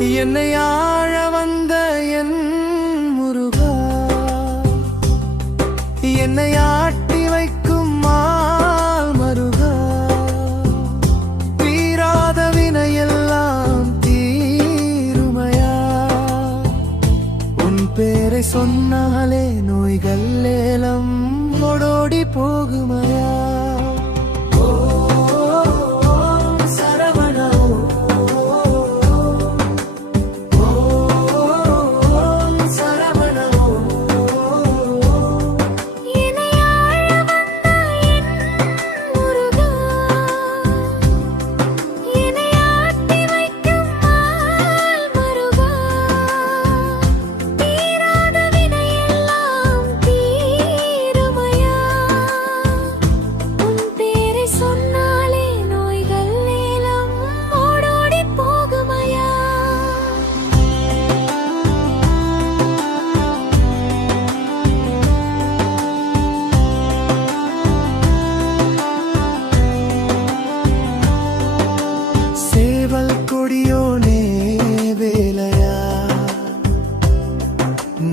என்னை ஆழ வந்த என் முருகா, என்னை ஆட்டி வைக்கும் மால் மருகா, தீராத வினையெல்லாம் தீருமையா, உன் பேரை சொன்னாலே நோய்கள் ஏலம் ஓடோடி போகுமையா.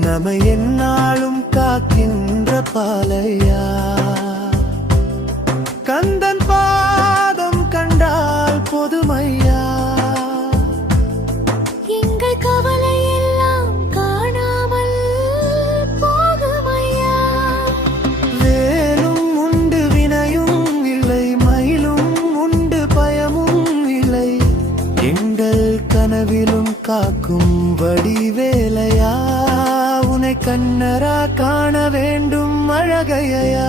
நம்மை எந்நாளும் காக்கின்ற பாலையா, கந்தன் பாதம் கண்டால் பொதுமையா, எங்கள் கவலை எல்லாம் காணாமல் போகுமையா. வேலும் உண்டு வினையும் இல்லை, மயிலும் உண்டு பயமும் இல்லை, எங்கள் கனவிலும் காக்கும் வடிவேலையா, உன்னை கண்ணரா காண வேண்டும் அழகையா.